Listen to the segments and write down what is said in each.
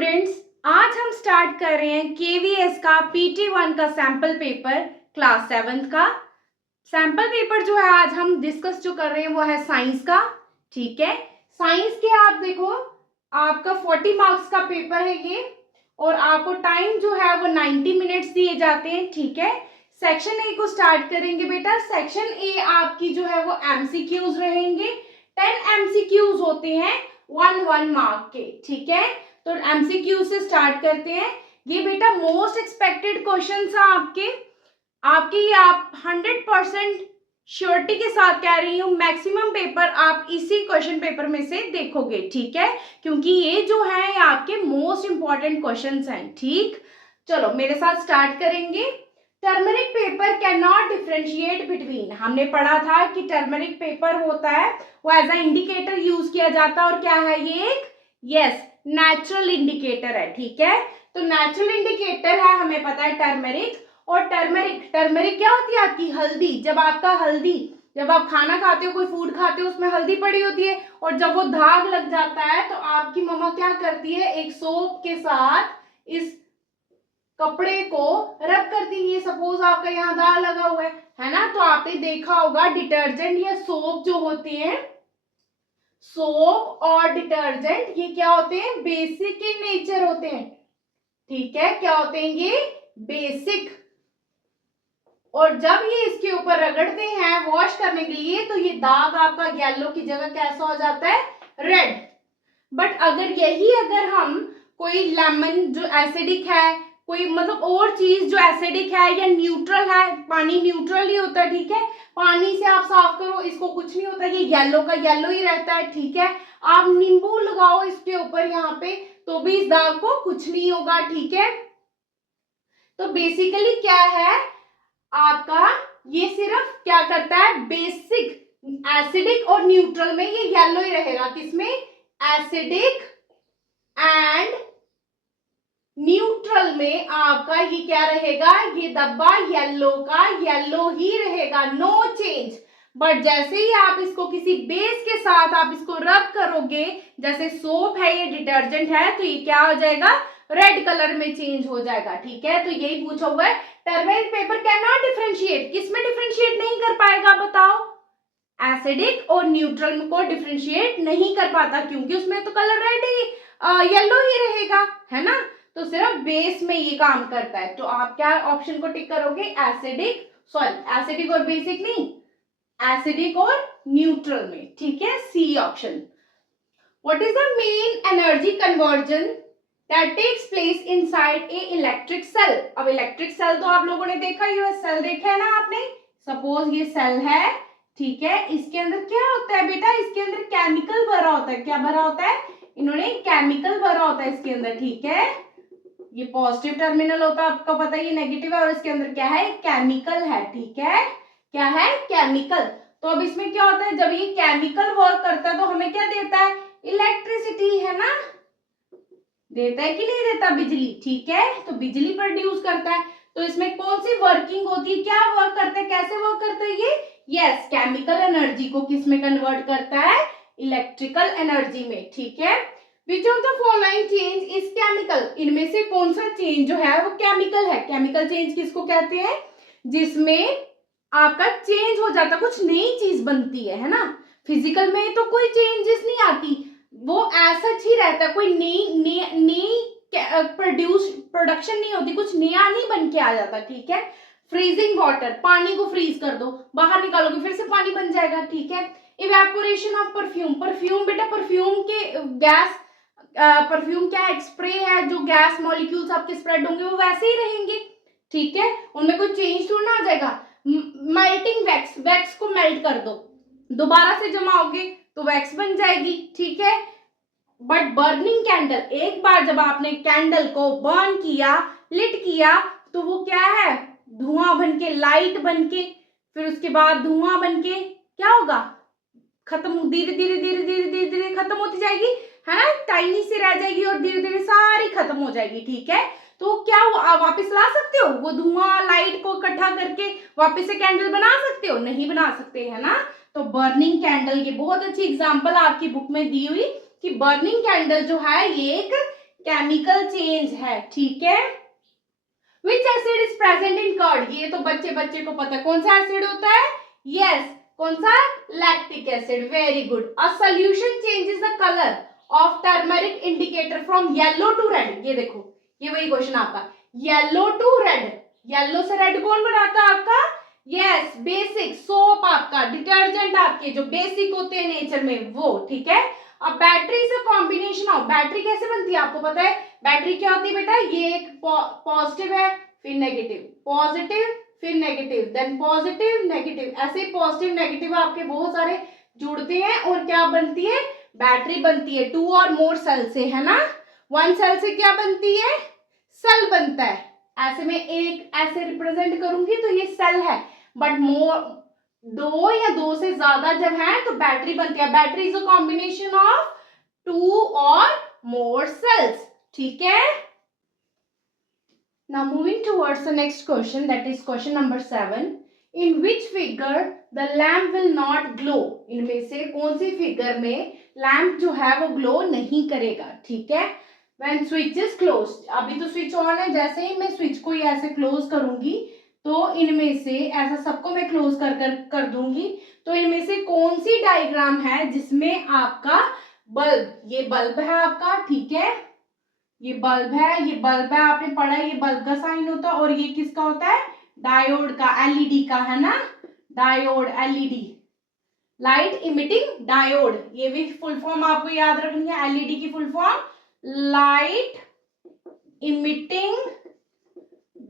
Students, आज हम start कर रहे हैं केवीएस का PT1 का सैंपल पेपर क्लास 7th का। सैंपल पेपर जो है आज हम डिस्कस जो कर रहे हैं वो है साइंस का। ठीक है, साइंस के आप देखो आपका 40 मार्क्स का पेपर है ये, और आपको टाइम जो है वो 90 मिनट्स दिए जाते हैं। ठीक है, सेक्शन ए को स्टार्ट करेंगे बेटा। सेक्शन ए आपकी जो है वो एमसीक्यूज रहेंगे। 10 एमसीक्यूज होते हैं 1 मार्क के। ठीक है, तो एमसीक्यू से स्टार्ट करते हैं। ये बेटा मोस्ट एक्सपेक्टेड क्वेश्चंस हैं आपके ये आप 100% श्योरिटी के साथ कह रही हूँ, मैक्सिमम पेपर आप इसी क्वेश्चन पेपर में से देखोगे। ठीक है, क्योंकि ये जो है आपके मोस्ट इंपॉर्टेंट क्वेश्चंस हैं। ठीक, चलो मेरे साथ स्टार्ट करेंगे। Turmeric paper can not differentiate between, हमने पढ़ा था कि टर्मरिक पेपर होता है वो एज अ इंडिकेटर यूज किया जाता है, और क्या है ये एक यस नेचुरल इंडिकेटर है। ठीक है, तो नेचुरल इंडिकेटर है हमें पता है टर्मरिक। और टर्मरिक क्या होती है आपकी हल्दी। जब आप खाना खाते हो, कोई फूड खाते हो, उसमें हल्दी पड़ी होती है, और जब वो दाग लग जाता है तो आपकी मम्मा क्या करती है, एक सोप के साथ इस कपड़े को रब करती है। सपोज आपका यहाँ दाग लगा हुआ है ना, तो आपने देखा होगा डिटर्जेंट या सोप जो होते हैं, सोप और डिटर्जेंट ये क्या होते हैं, बेसिक इन नेचर होते हैं। ठीक है, क्या होते हैं ये बेसिक, और जब ये इसके ऊपर रगड़ते हैं वॉश करने के लिए तो ये दाग आपका येलो की जगह कैसा हो जाता है, रेड। बट अगर हम कोई लेमन जो एसिडिक है, कोई मतलब और चीज जो एसिडिक है या न्यूट्रल है, पानी न्यूट्रल ही होता है। ठीक है, पानी से आप साफ करो, इसको कुछ नहीं होता, ये येलो का येलो ही रहता है। ठीक है, आप नींबू लगाओ इसके ऊपर यहाँ पे तो भी इस दाग को कुछ नहीं होगा। ठीक है, तो बेसिकली क्या है आपका, ये सिर्फ क्या करता है, बेसिक एसिडिक और न्यूट्रल में ये येलो ही रहेगा। किसमें, एसिडिक एंड न्यूट्रल में आपका ये क्या रहेगा, ये डब्बा येलो का येलो ही रहेगा, नो चेंज। बट जैसे ही आप इसको किसी बेस के साथ आप इसको रब करोगे, जैसे सोप है ये डिटर्जेंट है, तो ये क्या हो जाएगा, रेड कलर में चेंज हो जाएगा। ठीक है, तो यही पूछा हुआ है, turmeric paper can not differentiate, किसमें डिफरेंशिएट नहीं कर पाएगा बताओ, एसिडिक और न्यूट्रल को डिफरेंशिएट नहीं कर पाता, क्योंकि उसमें तो कलर रेड ही येलो ही रहेगा, है ना। तो सिर्फ बेस में ये काम करता है। तो आप क्या ऑप्शन को टिक करोगे, एसिडिक और बेसिक नहीं, एसिडिक और न्यूट्रल में। ठीक है, C option. What is the main energy conversion that takes place inside a electric cell. अब इलेक्ट्रिक सेल तो आप लोगों ने देखा ही है, सेल देखा है ना आपने। सपोज ये सेल है, ठीक है, इसके अंदर क्या होता है बेटा, इसके अंदर केमिकल भरा होता है। क्या भरा होता है, इन्होंने केमिकल भरा होता है इसके अंदर। ठीक है, ये पॉजिटिव टर्मिनल होता है, आपको पता है ये नेगेटिव है, और इसके अंदर क्या है, केमिकल है। ठीक है, क्या है, केमिकल। तो अब इसमें क्या होता है, जब ये केमिकल वर्क करता है तो हमें क्या देता है, इलेक्ट्रिसिटी, है ना, देता है कि नहीं देता, बिजली। ठीक है, तो बिजली प्रोड्यूस करता है। तो इसमें कौन सी वर्किंग होती है, क्या वर्क करता है, कैसे वर्क करता है ये, यस केमिकल एनर्जी को किस में कन्वर्ट करता है, इलेक्ट्रिकल एनर्जी में। ठीक है, which of the following change is chemical, इनमें से कौन सा चेंज जो है वो केमिकल है। केमिकल चेंज किसको कहते हैं, जिसमें आपका चेंज हो जाता, कुछ नई चीज बनती है ना। फिजिकल में तो कोई चेंजेस नहीं आती, वो ऐसा ही रहता है, कोई नई प्रोडक्शन नहीं होती, कुछ नया नहीं बन के आ जाता। ठीक है, फ्रीजिंग वाटर, पानी को फ्रीज कर दो, बाहर निकालोगे फिर से पानी बन जाएगा। ठीक है, इवेपोरेशन ऑफ परफ्यूम, परफ्यूम बेटा परफ्यूम के गैस, परफ्यूम क्या है, स्प्रे है, जो गैस मॉलिक्यूल्स आपके स्प्रेड होंगे वो वैसे ही रहेंगे। ठीक है, उनमें कोई चेंज थोड़ा ना आ जाएगा। मेल्टिंग वैक्स, वैक्स को मेल्ट कर दो, दोबारा से जमाओगे तो वैक्स बन जाएगी। ठीक है, बट बर्निंग कैंडल, एक बार जब आपने कैंडल को बर्न किया, लिट किया, तो वो क्या है, धुआं बन के, लाइट बन के, फिर उसके बाद धुआं बन के क्या होगा, खत्म, धीरे धीरे धीरे धीरे धीरे धीरे खत्म होती जाएगी, है ना, टाइनी से रह जाएगी और धीरे धीरे सारी खत्म हो जाएगी। ठीक है, तो क्या आप वापस ला सकते हो, वो धुआं लाइट को इकट्ठा करके वापस से कैंडल बना सकते हो, नहीं बना सकते, है ना। तो बर्निंग कैंडल, ये बहुत अच्छी एग्जांपल आपकी बुक में दी हुई कि बर्निंग कैंडल जो है ये एक केमिकल चेंज है, ठीक है। Which acid is present in curd, ये तो बच्चे बच्चे को पता है कौन सा एसिड होता है, यस कौन सा, lactic acid, very good. A solution changes the colour of turmeric indicator from yellow to red, ये देखो ये वही क्वेश्चन आपका, येलो टू रेड, येलो से रेड कौन बनाता है आपका, यस बेसिक सोप, आपका डिटर्जेंट, आपके जो बेसिक होते हैं नेचर में वो, ठीक है। अब बैटरी से कॉम्बिनेशन ऑफ, बैटरी कैसे बनती है आपको पता है, बैटरी क्या होती है बेटा, ये एक पॉजिटिव है फिर नेगेटिव, पॉजिटिव फिर नेगेटिव, देन पॉजिटिव नेगेटिव, ऐसे पॉजिटिव नेगेटिव आपके बहुत सारे जुड़ते हैं और क्या बनती है, बैटरी बनती है। 2 और मोर सेल से, है ना, 1 सेल से क्या बनती है, सेल बनता है। ऐसे में एक ऐसे रिप्रेजेंट करूंगी तो ये सेल है, बट मोर 2 या 2 से ज्यादा जब है तो बैटरी बनती है। Battery is a combination of 2 और मोर सेल्स, ठीक है। Now moving towards the next question, that is question number 7. In which figure the lamp will not glow? इनमें से कौन सी फिगर में लैम्प जो है वो ग्लो नहीं करेगा, ठीक है। When switch is closed, अभी तो स्विच ऑन है, जैसे ही मैं स्विच को ऐसे क्लोज करूंगी तो इनमें से ऐसा सबको मैं क्लोज कर दूंगी, तो इनमें से कौन सी डायग्राम है जिसमें आपका बल्ब, ये बल्ब है आपका, ठीक है, ये बल्ब है, ये बल्ब है, आपने पढ़ा है ये बल्ब का साइन होता है, और ये किसका होता है, डायोड का, एलईडी का, है ना, diode, LED, light emitting diode, ये भी फुल फॉर्म आपको याद रखनी है, एलईडी की full form light emitting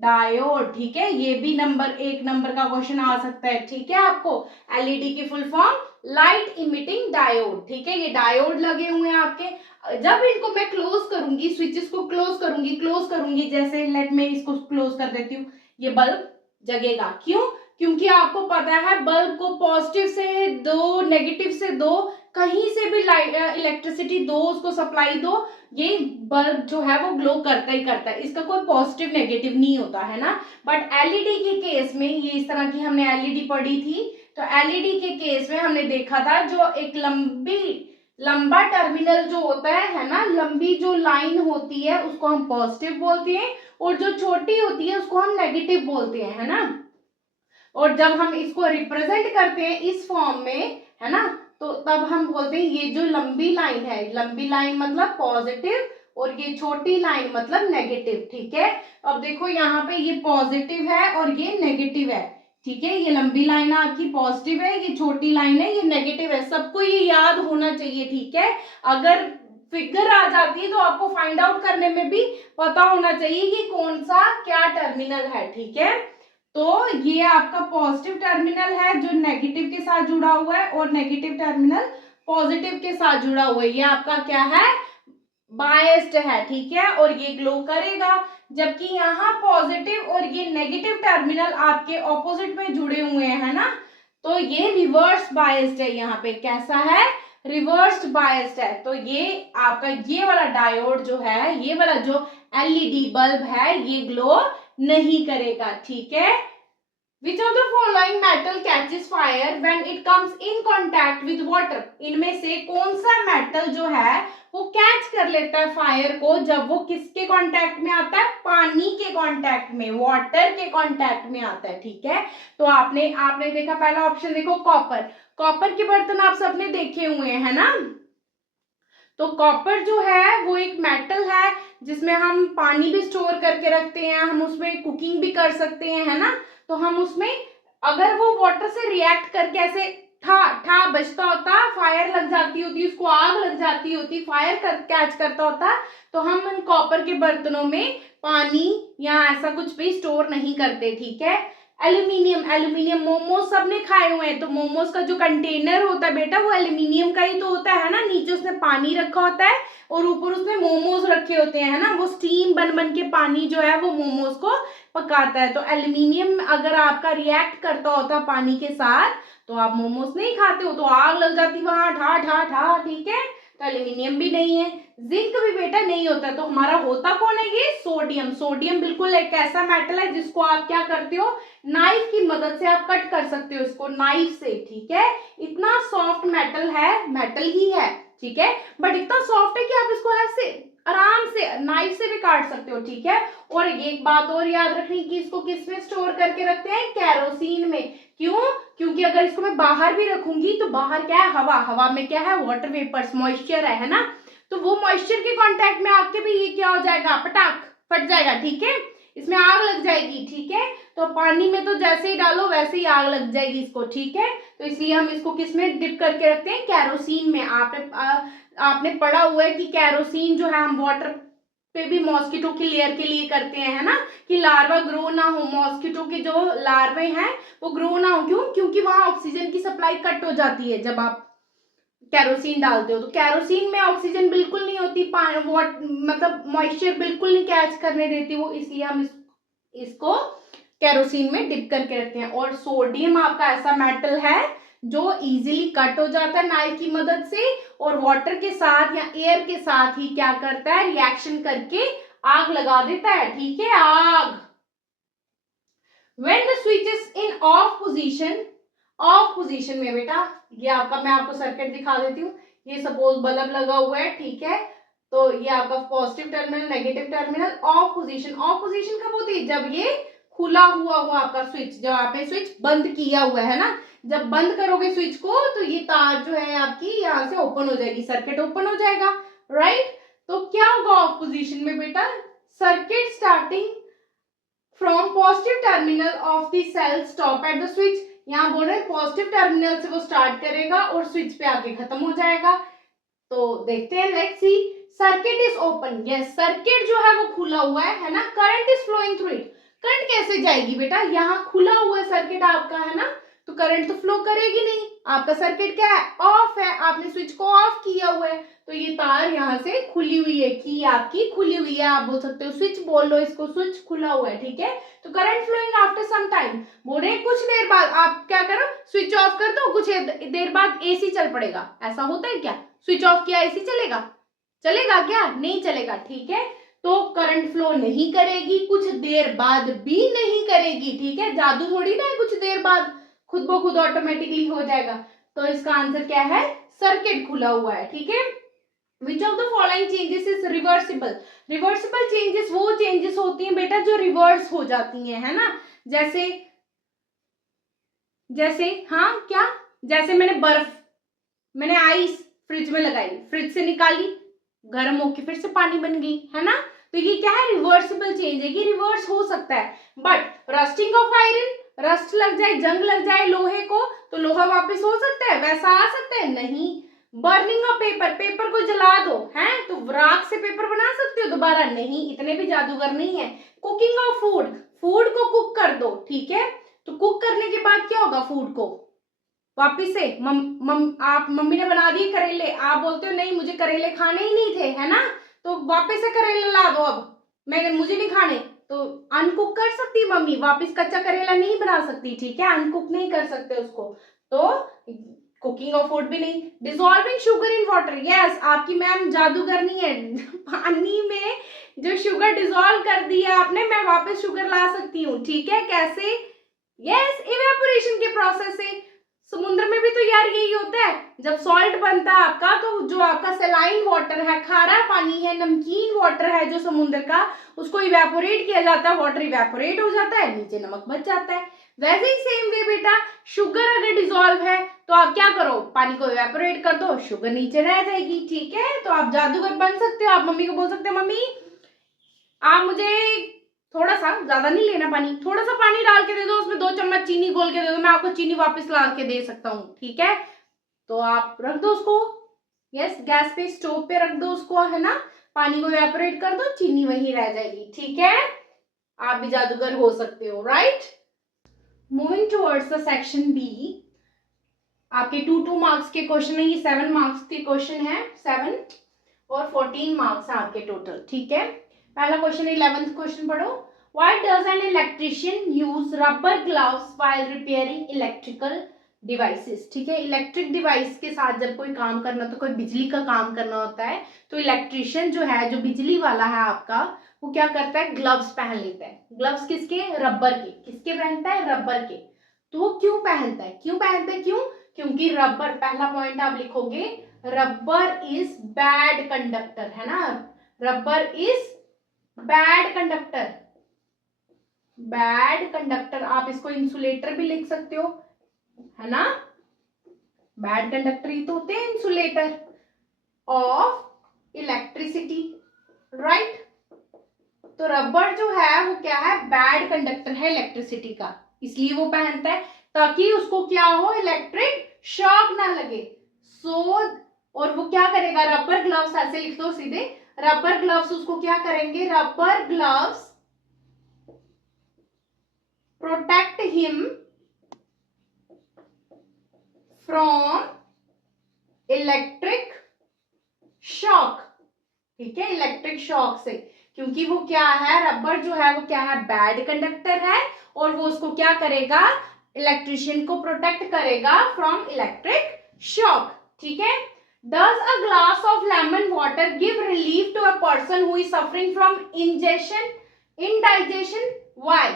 diode, ठीक है। ये भी एक नंबर का क्वेश्चन आ सकता है, ठीक है, आपको एलईडी की full form light emitting diode, ठीक है। ये डायोड लगे हुए हैं आपके, जब इनको मैं क्लोज करूंगी, स्विचेस को क्लोज करूंगी, जैसे लेट में इसको क्लोज कर देती हूँ, ये बल्ब जगेगा, क्यों, क्योंकि आपको पता है बल्ब को पॉजिटिव से दो, नेगेटिव से दो, कहीं से भी लाइट इलेक्ट्रिसिटी दो, उसको सप्लाई दो, ये बल्ब जो है वो ग्लो करता ही करता है, इसका कोई पॉजिटिव नेगेटिव नहीं होता है ना। बट एलईडी के केस में, ये इस तरह की हमने एलईडी पढ़ी थी, तो एलईडी के केस में हमने देखा था जो एक लंबा टर्मिनल जो होता है ना, लंबी जो लाइन होती है उसको हम पॉजिटिव बोलते हैं, और जो छोटी होती है उसको हम नेगेटिव बोलते हैं, है ना। और जब हम इसको रिप्रेजेंट करते हैं इस फॉर्म में, है ना, तो तब हम बोलते हैं ये जो लंबी लाइन है, लंबी लाइन मतलब पॉजिटिव, और ये छोटी लाइन मतलब नेगेटिव, ठीक है। अब देखो यहाँ पे ये पॉजिटिव है और ये नेगेटिव है, ठीक है, ये लंबी लाइन आपकी पॉजिटिव है, ये छोटी लाइन है ये नेगेटिव है, सबको ये याद होना चाहिए, ठीक है। अगर फिगर आ जाती है तो आपको फाइंड आउट करने में भी पता होना चाहिए कि कौन सा क्या टर्मिनल है, ठीक है। तो ये आपका पॉजिटिव टर्मिनल है जो नेगेटिव के साथ जुड़ा हुआ है, और नेगेटिव टर्मिनल पॉजिटिव के साथ जुड़ा हुआ है, ये आपका क्या है, बायस्ड है, ठीक है, और ये ग्लो करेगा। जबकि यहाँ पॉजिटिव और ये नेगेटिव टर्मिनल आपके ऑपोजिट में जुड़े हुए हैं, है ना, तो ये रिवर्स बायस्ड है, यहाँ पे कैसा है, रिवर्स्ड बायस्ड है। तो ये आपका ये वाला डायोड जो है, ये वाला जो एलईडी बल्ब है, ये ग्लो नहीं करेगा, ठीक है। Which of the following metal catches fire when it comes in contact with water? इनमें से कौन सा मेटल जो है वो कैच कर लेता है फायर को जब वो किसके कांटेक्ट में आता है, पानी के कांटेक्ट में, वाटर के कांटेक्ट में आता है, ठीक है। तो आपने देखा पहला ऑप्शन, देखो कॉपर, कॉपर के बर्तन आप सबने देखे हुए हैं ना। तो कॉपर जो है वो एक मेटल है जिसमें हम पानी भी स्टोर करके रखते हैं, हम उसमें कुकिंग भी कर सकते हैं, है ना। तो हम उसमें अगर वो वाटर से रिएक्ट करके ऐसे ठा ठा बजता होता, फायर लग जाती होती, उसको आग लग जाती होती, फायर कैच करता होता, तो हम इन कॉपर के बर्तनों में पानी या ऐसा कुछ भी स्टोर नहीं करते, ठीक है। एल्यूमिनियम, मोमोज सबने खाए हुए हैं, तो मोमोज का जो कंटेनर होता है बेटा वो एल्यूमिनियम का ही तो होता है ना, नीचे उसने पानी रखा होता है और ऊपर उसमें मोमोज रखे होते हैं, है ना, वो स्टीम बन के पानी जो है वो मोमोज को पकाता है। तो एल्यूमिनियम अगर आपका रिएक्ट करता होता पानी के साथ तो आप मोमोज नहीं खाते हो, तो आग लग जाती वहां ठा ठा ठा, ठीक है। तो एल्यूमिनियम भी नहीं है, जिंक भी बेटा नहीं होता, तो हमारा होता कौन है, ये सोडियम। सोडियम बिल्कुल एक ऐसा मेटल है जिसको आप क्या करते हो, नाइफ की मदद से आप कट कर सकते हो इसको, नाइफ से, ठीक है। इतना सॉफ्ट मेटल है, मेटल ही है, ठीक है, बट इतना सॉफ्ट है कि आप इसको ऐसे आराम से नाइफ से भी काट सकते हो, ठीक है। और एक बात और याद रखनी कि इसको किस में स्टोर करके रखते हैं, केरोसिन में। क्यों? क्योंकि अगर इसको मैं बाहर भी रखूंगी तो बाहर क्या है, हवा, हवा में क्या है, वाटर वेपर्स, मॉइस्चर है ना, तो वो मॉइस्चर के कांटेक्ट में आके भी ये क्या हो जाएगा, पटाख फट जाएगा, ठीक है, इसमें आग लग जाएगी, ठीक है। तो पानी में तो जैसे ही डालो वैसे ही आग लग जाएगी इसको, ठीक है। तो इसलिए हम इसको किस में डिप करके रखते हैं, केरोसिन में। आपने पढ़ा हुआ है कि केरोसिन जो है हम वाटर पे भी मॉस्किटो की लेयर के लिए करते हैं, है ना, कि लार्वा ग्रो ना हो, मॉस्किटो के जो लार्वे हैं वो ग्रो ना हो। क्यों? क्योंकि वहां ऑक्सीजन की सप्लाई कट हो जाती है जब आप केरोसिन डालते हो। तो केरोसिन में ऑक्सीजन बिल्कुल नहीं होती, मतलब मॉइस्चर बिल्कुल नहीं कैच करने देती वो, इसलिए हम इसको केरोसिन में डिप करके रखते हैं। और सोडियम आपका ऐसा मेटल है जो इजीली कट हो जाता है नाइफ की मदद से, और वाटर के साथ या एयर के साथ ही क्या करता है, रिएक्शन करके आग लगा देता है, ठीक है, आग। When the switch is in off position, of position में बेटा, ये आपका, मैं आपको सर्किट दिखा देती हूँ। ये सपोज बल्ब लगा हुआ है, ठीक है, तो ये आपका positive terminal, negative terminal, of position. Of position कब होती है, जब ये खुला हुआ आपका स्विच, जब आपने स्विच बंद किया हुआ है ना, जब बंद करोगे स्विच को तो ये तार जो है आपकी यहाँ से ओपन हो जाएगी, सर्किट ओपन हो जाएगा, राइट। तो क्या होगा ऑफ पोजीशन में बेटा, circuit starting from positive terminal of the cell stop at the switch. यहाँ बोल रहे हैं पॉजिटिव टर्मिनल से वो स्टार्ट करेगा और स्विच पे आके खत्म हो जाएगा। तो देखते हैं, let's see. Circuit is open, yes, circuit जो है वो खुला हुआ है ना, current is flowing through it. Current कैसे जाएगी बेटा, यहाँ खुला हुआ सर्किट आपका है ना, तो करंट तो फ्लो करेगी नहीं, आपका सर्किट क्या है, ऑफ है, आपने स्विच को ऑफ किया हुआ है, तो ये तार यहाँ से खुली हुई है, की आपकी खुली हुई है, आप बोल सकते हो स्विच बोल लो इसको, स्विच खुला हुआ है, ठीक है। तो current flowing after some time, बोल रहे कुछ देर बाद आप क्या करो, स्विच ऑफ कर दो, कुछ देर बाद एसी चल पड़ेगा, ऐसा होता है क्या, स्विच ऑफ किया एसी चलेगा, चलेगा क्या, नहीं चलेगा, ठीक है। तो करंट फ्लो नहीं करेगी, कुछ देर बाद भी नहीं करेगी, ठीक है, जादू थोड़ी ना है कुछ देर बाद खुद ब खुद ऑटोमेटिकली हो जाएगा। तो इसका आंसर क्या है, सर्किट खुला हुआ है, ठीक है। Which of the following changes is reversible, reversible changes वो चेंजेस होती हैं बेटा जो रिवर्स हो जाती हैं, है ना, जैसे जैसे हाँ क्या, जैसे मैंने आइस फ्रिज में लगाई, फ्रिज से निकाली, गर्म होके फिर से पानी बन गई, है ना, तो ये क्या है, रिवर्सिबल चेंज है, ये रिवर्स हो सकता है। But rusting of iron, rust लग जाए, जंग लग जाए लोहे को, तो लोहा वापस हो सकता है, वैसा आ सकता है, नहीं। बर्निंग ऑफ पेपर, पेपर को जला दो, है, तो राख से पेपर बना सकते हो दोबारा, नहीं, इतने भी जादूगर नहीं है। कुकिंग ऑफ फूड, फूड को कुक कर दो, ठीक है, तो कुक करने के बाद क्या होगा, फूड को वापिस से आप मम्मी ने बना दिए करेले, आप बोलते हो नहीं मुझे करेले खाने ही नहीं थे, है ना, तो वापस से करेले ला दो, अब मुझे नहीं खाने, तो अनकुक कर सकती मम्मी, वापस कच्चा करेला नहीं बना सकती, ठीक है, अनकुक नहीं कर सकते उसको, तो कुकिंग ऑफ फूड भी नहीं। Dissolving sugar in water, yes, आपकी मैम जादूगर नहीं है पानी में जो शुगर डिसॉल्व कर दिया आपने, मैं वापस शुगर ला सकती हूँ, ठीक है, कैसे, यस, इवेपोरेशन के प्रोसेस से। समुद्र में भी तो यार यही होता है, जब सॉल्ट बनता है आपका, तो जो आपका सेलाइन वाटर है, खारा पानी है, नमकीन वाटर है जो समुद्र का, उसको इवेपोरेट किया जाता है, वाटर इवेपोरेट हो जाता है, नीचे नमक बच जाता है। वैसे ही सेम वे बेटा, शुगर अगर डिसॉल्व है तो आप क्या करो, पानी को इवेपोरेट कर दो, शुगर नीचे रह जाएगी, ठीक है। तो आप जादूगर बन सकते हो, आप मम्मी को बोल सकते हो मम्मी आप मुझे थोड़ा सा, ज्यादा नहीं लेना पानी, थोड़ा सा पानी डाल के दे दो, उसमें 2 चम्मच चीनी घोल के दे दो, मैं आपको चीनी वापस ला के दे सकता हूँ, ठीक है। तो आप रख दो उसको, यस, गैस पे स्टोव पे रख दो उसको, है ना, पानी को इवेपोरेट कर दो, चीनी वहीं रह जाएगी, ठीक है, आप भी जादूगर हो सकते हो, right. Moving towards the section B, आपके 2 मार्क्स के क्वेश्चन है, ये 7 मार्क्स के क्वेश्चन है, 7 और 14 मार्क्स है आपके टोटल, ठीक है। पहला क्वेश्चन 11th क्वेश्चन पढ़ो। Why does an electrician use rubber gloves while repairing electrical devices? ठीक है, इलेक्ट्रिक डिवाइस के साथ जब कोई काम करना, तो कोई बिजली का काम करना होता है, तो इलेक्ट्रिशियन जो है, जो बिजली वाला है आपका, वो क्या करता है, ग्लव्स पहन लेता है। ग्लव्स किसके, रबर के, किसके पहनता है, रबर के। तो वो क्यों पहनता है, क्यों, क्योंकि रबर, पहला पॉइंट आप लिखोगे, रबर इज बैड कंडक्टर, है ना, rubber is bad conductor, bad conductor. आप इसको इंसुलेटर भी लिख सकते हो, है ना। बैड कंडक्टर ही तो होते हैं इंसुलेटर ऑफ इलेक्ट्रिसिटी, राइट। तो रबर जो है वो क्या है, बैड कंडक्टर है इलेक्ट्रिसिटी का, इसलिए वो पहनता है ताकि उसको क्या हो, इलेक्ट्रिक शॉक ना लगे। और वो क्या करेगा, रबर ग्लव्स, ऐसे लिख दो सीधे, रबर ग्लव्स उसको क्या करेंगे, rubber gloves protect him from electric shock, ठीक है, इलेक्ट्रिक शॉक से, क्योंकि वो क्या है, रबर जो है वो क्या है, बैड कंडक्टर है, और वो उसको क्या करेगा, इलेक्ट्रिशियन को प्रोटेक्ट करेगा फ्रॉम इलेक्ट्रिक शॉक, ठीक है। Does a glass of lemon water give relief to a person who is suffering from indigestion? Why?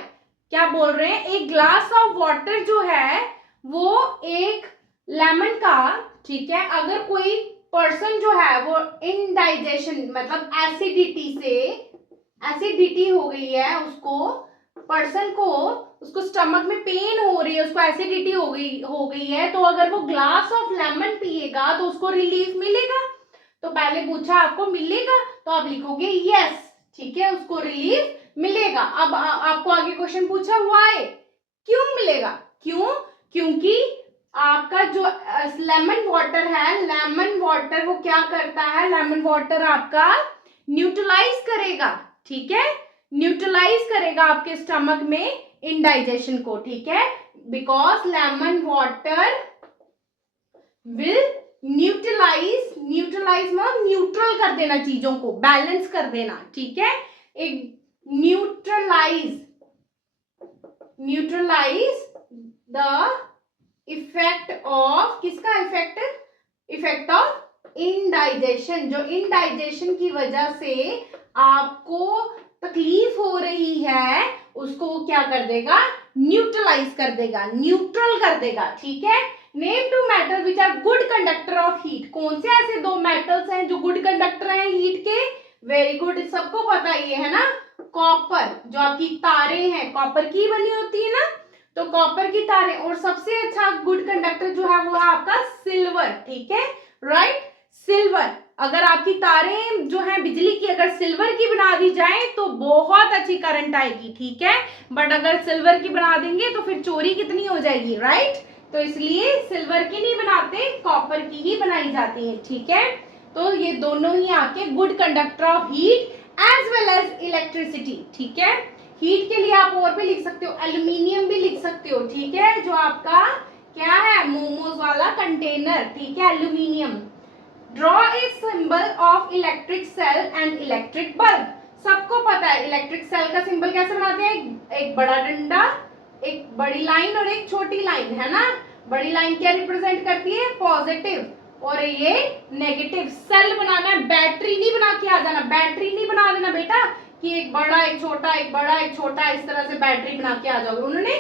क्या बोल रहे हैं, एक ग्लास ऑफ वाटर जो है वो एक लेमन का, ठीक है, अगर कोई पर्सन जो है वो इनडाइजेशन मतलब एसिडिटी हो गई है, उसको पर्सन को, उसको स्टमक में पेन हो रही है, उसको एसिडिटी हो गई है, तो अगर वो ग्लास ऑफ लेमन पिएगा तो उसको रिलीफ मिलेगा। तो पहले पूछा आपको मिलेगा, तो आप लिखोगे यस, ठीक है, उसको रिलीफ मिलेगा। अब आपको आगे क्वेश्चन पूछा व्हाई, क्यों मिलेगा, क्यों, क्योंकि आपका जो लेमन वाटर है, लेमन वाटर वो क्या करता है, लेमन वाटर आपका न्यूट्रलाइज करेगा, ठीक है, न्यूट्रलाइज करेगा आपके स्टमक में इंडाइजेशन को, ठीक है, because lemon water will neutralize मतलब न्यूट्रल कर देना, चीजों को बैलेंस कर देना, ठीक है, एक न्यूट्रलाइज द इफेक्ट ऑफ, किसका इफेक्ट, इफेक्ट ऑफ इनडाइजेशन, जो इनडाइजेशन की वजह से आपको तकलीफ हो रही है उसको क्या कर देगा, न्यूट्रलाइज कर देगा, न्यूट्रल कर देगा, ठीक है। Name two metal which are good conductor of heat, कौन से ऐसे दो मेटल्स हैं जो गुड कंडक्टर हैं हीट के, वेरी गुड, सबको पता ही है ना, कॉपर, जो आपकी तारे हैं कॉपर की बनी होती है ना, तो कॉपर की तारे, और सबसे अच्छा गुड कंडक्टर जो है वो है आपका सिल्वर, ठीक है, राइट, सिल्वर। अगर आपकी तारें जो है बिजली की अगर सिल्वर की बना दी जाए तो बहुत अच्छी करंट आएगी, ठीक है, बट अगर सिल्वर की बना देंगे तो फिर चोरी कितनी हो जाएगी, राइट, तो इसलिए सिल्वर की नहीं बनाते, कॉपर की ही बनाई जाती है, ठीक है। तो ये दोनों ही आपके good conductor of heat as well as electricity, ठीक है। हीट के लिए आप और भी लिख सकते हो, एल्यूमिनियम भी लिख सकते हो, ठीक है, जो आपका क्या है, मोमोज वाला कंटेनर, ठीक है, aluminium. Draw a symbol of electric cell and electric bulb, सबको पता है इलेक्ट्रिक सेल का सिंबल कैसे बनाते हैं, एक बड़ा डंडा, एक बड़ी लाइन और एक छोटी लाइन, है ना, बड़ी लाइन क्या रिप्रेजेंट करती है, पॉजिटिव, और ये नेगेटिव। सेल बनाना है, बैटरी नहीं बना के आ जाना, बैटरी नहीं बना देना बेटा कि एक बड़ा एक छोटा, एक बड़ा एक छोटा, इस तरह से बैटरी बना के आ जाओगे, उन्होंने